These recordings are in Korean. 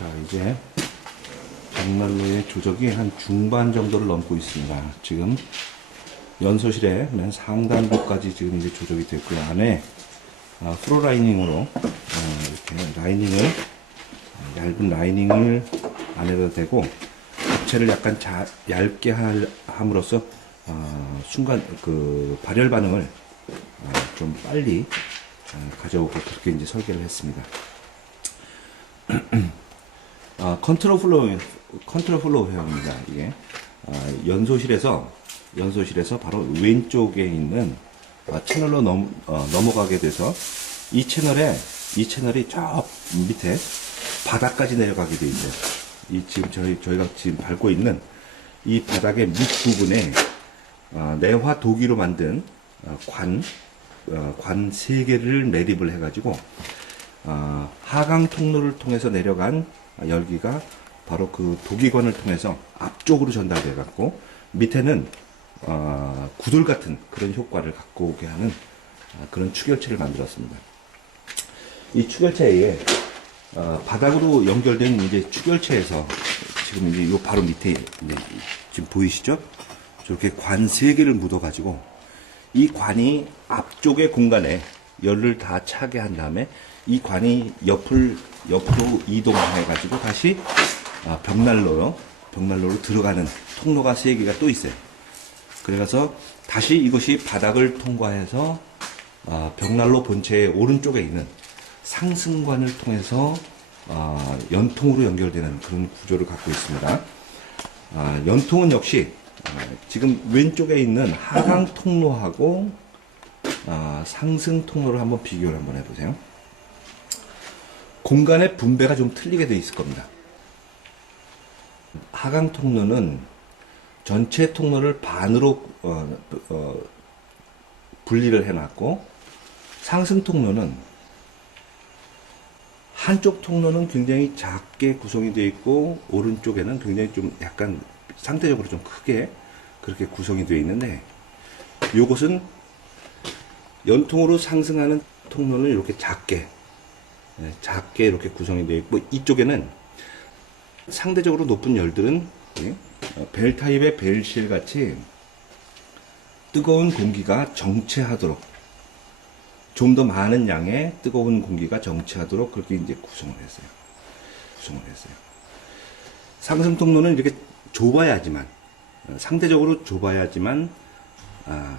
자, 이제 벽난로의 조적이 한 중반 정도를 넘고 있습니다. 지금 연소실에 맨 상단부까지 지금 이제 조적이 됐고요. 안에 프로 라이닝으로 이렇게 라이닝을 얇은 라이닝을 안에다 대고 ገብ체를 약간 얇게 함으로써 순간 그 발열 반응을 좀 빨리 가져오고 그렇게 이제 설계를 했습니다. 컨트롤 플로우 회원입니다. 이게 연소실에서 바로 왼쪽에 있는 채널로 넘어가게 돼서 이 채널이 저 밑에 바닥까지 내려가게 돼 있어요. 이 지금 저희가 지금 밟고 있는 이 바닥의 밑부분에 내화 도기로 만든 관 3개를 매립을 해가지고 하강 통로를 통해서 내려간 열기가 바로 그 도기관을 통해서 앞쪽으로 전달돼 갖고 밑에는 구들 같은 그런 효과를 갖고 오게 하는 그런 추결체를 만들었습니다. 이 추결체에 바닥으로 연결된 이제 추결체에서 지금 이제 요 바로 밑에 지금 보이시죠? 저렇게 관 3개를 묻어 가지고 이 관이 앞쪽의 공간에 열을 다 차게 한 다음에 이 관이 옆으로 이동해 가지고 다시 벽난로로 들어가는 통로가 3개가 또 있어요. 그래서 다시 이것이 바닥을 통과해서 벽난로 본체의 오른쪽에 있는 상승관을 통해서 연통으로 연결되는 그런 구조를 갖고 있습니다. 연통은 역시 지금 왼쪽에 있는 하강 통로하고 상승 통로를 한번 비교를 한번 해보세요. 공간의 분배가 좀 틀리게 되어 있을 겁니다. 하강 통로는 전체 통로를 반으로 분리를 해놨고, 상승 통로는 한쪽 통로는 굉장히 작게 구성이 되어 있고 오른쪽에는 굉장히 좀 약간 상대적으로 좀 크게 그렇게 구성이 되어 있는데, 요것은 연통으로 상승하는 통로는 이렇게 작게 이렇게 구성이 되어 있고, 이쪽에는 상대적으로 높은 열들은 벨 타입의 벨실 같이 뜨거운 공기가 정체하도록, 좀 더 많은 양의 뜨거운 공기가 정체하도록 그렇게 이제 구성을 했어요. 상승 통로는 이렇게 상대적으로 좁아야지만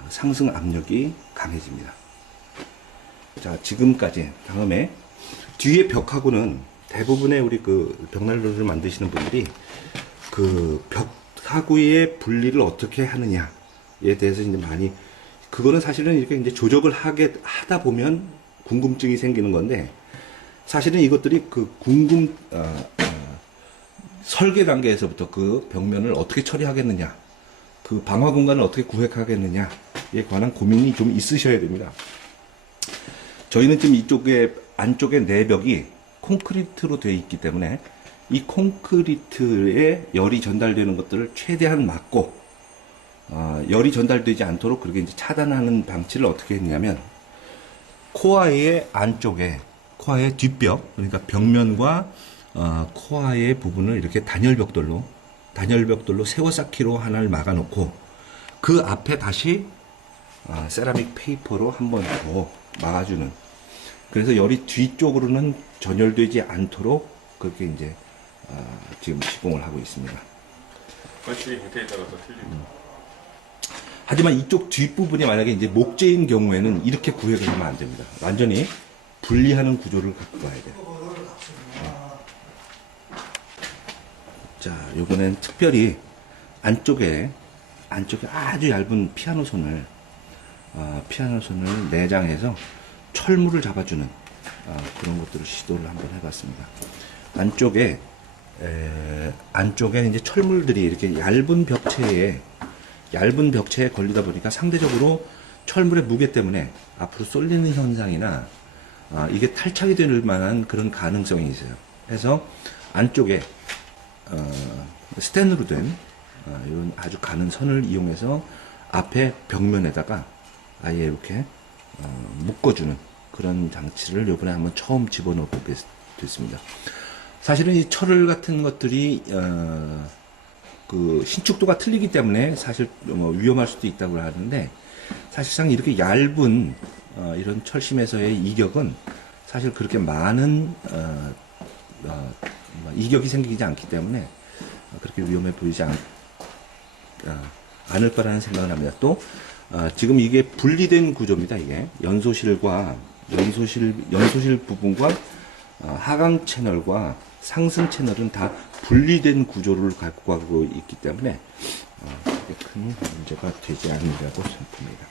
상승 압력이 강해집니다. 자, 지금까지 다음에 뒤에 벽하고는 대부분의 우리 그 벽난로를 만드시는 분들이 그 벽하고의 분리를 어떻게 하느냐에 대해서 이제 많이, 그거는 사실은 이렇게 이제 조적을 하다 보면 궁금증이 생기는 건데, 사실은 이것들이 그 설계 단계에서부터 그 벽면을 어떻게 처리하겠느냐, 그 방화 공간을 어떻게 구획하겠느냐에 관한 고민이 좀 있으셔야 됩니다. 저희는 지금 안쪽에 내벽이 콘크리트로 되어 있기 때문에 이 콘크리트에 열이 전달되는 것들을 최대한 막고, 열이 전달되지 않도록 그렇게 이제 차단하는 방치를 어떻게 했냐면, 코아의 뒷벽, 그러니까 벽면과 코아의 부분을 이렇게 단열벽돌로 세워 쌓기로 하나를 막아놓고, 그 앞에 다시 세라믹 페이퍼로 한 번 더 막아주는, 그래서 열이 뒤쪽으로는 전열되지 않도록 그렇게 이제 지금 시공을 하고 있습니다. 건축의 형태에 따라서 틀리고. 하지만 이쪽 뒷부분이 만약에 이제 목재인 경우에는 이렇게 구획을 하면 안 됩니다. 완전히 분리하는 구조를 갖고 가야 돼요. 자, 요번엔 특별히 안쪽에 아주 얇은 피아노 손을 내장해서 철물을 잡아주는 그런 것들을 시도를 한번 해봤습니다. 안쪽에 이제 철물들이 이렇게 얇은 벽체에 걸리다 보니까 상대적으로 철물의 무게 때문에 앞으로 쏠리는 현상이나 이게 탈착이 될 만한 그런 가능성이 있어요. 그래서 안쪽에 스텐으로 된 이런 아주 가는 선을 이용해서 앞에 벽면에다가 아예 이렇게 묶어주는 그런 장치를 이번에 한번 처음 집어넣게 됐습니다. 사실은 이 철을 같은 것들이 그 신축도가 틀리기 때문에 사실 위험할 수도 있다고 하는데, 사실상 이렇게 얇은 이런 철심에서의 이격은 사실 그렇게 많은 이격이 생기지 않기 때문에 그렇게 위험해 보이지 않을 거라는 생각을 합니다. 또 지금 이게 분리된 구조입니다. 이게 연소실 부분과 하강 채널과 상승 채널은 다 분리된 구조를 갖고 가고 있기 때문에 큰 문제가 되지 않으리라고 생각합니다.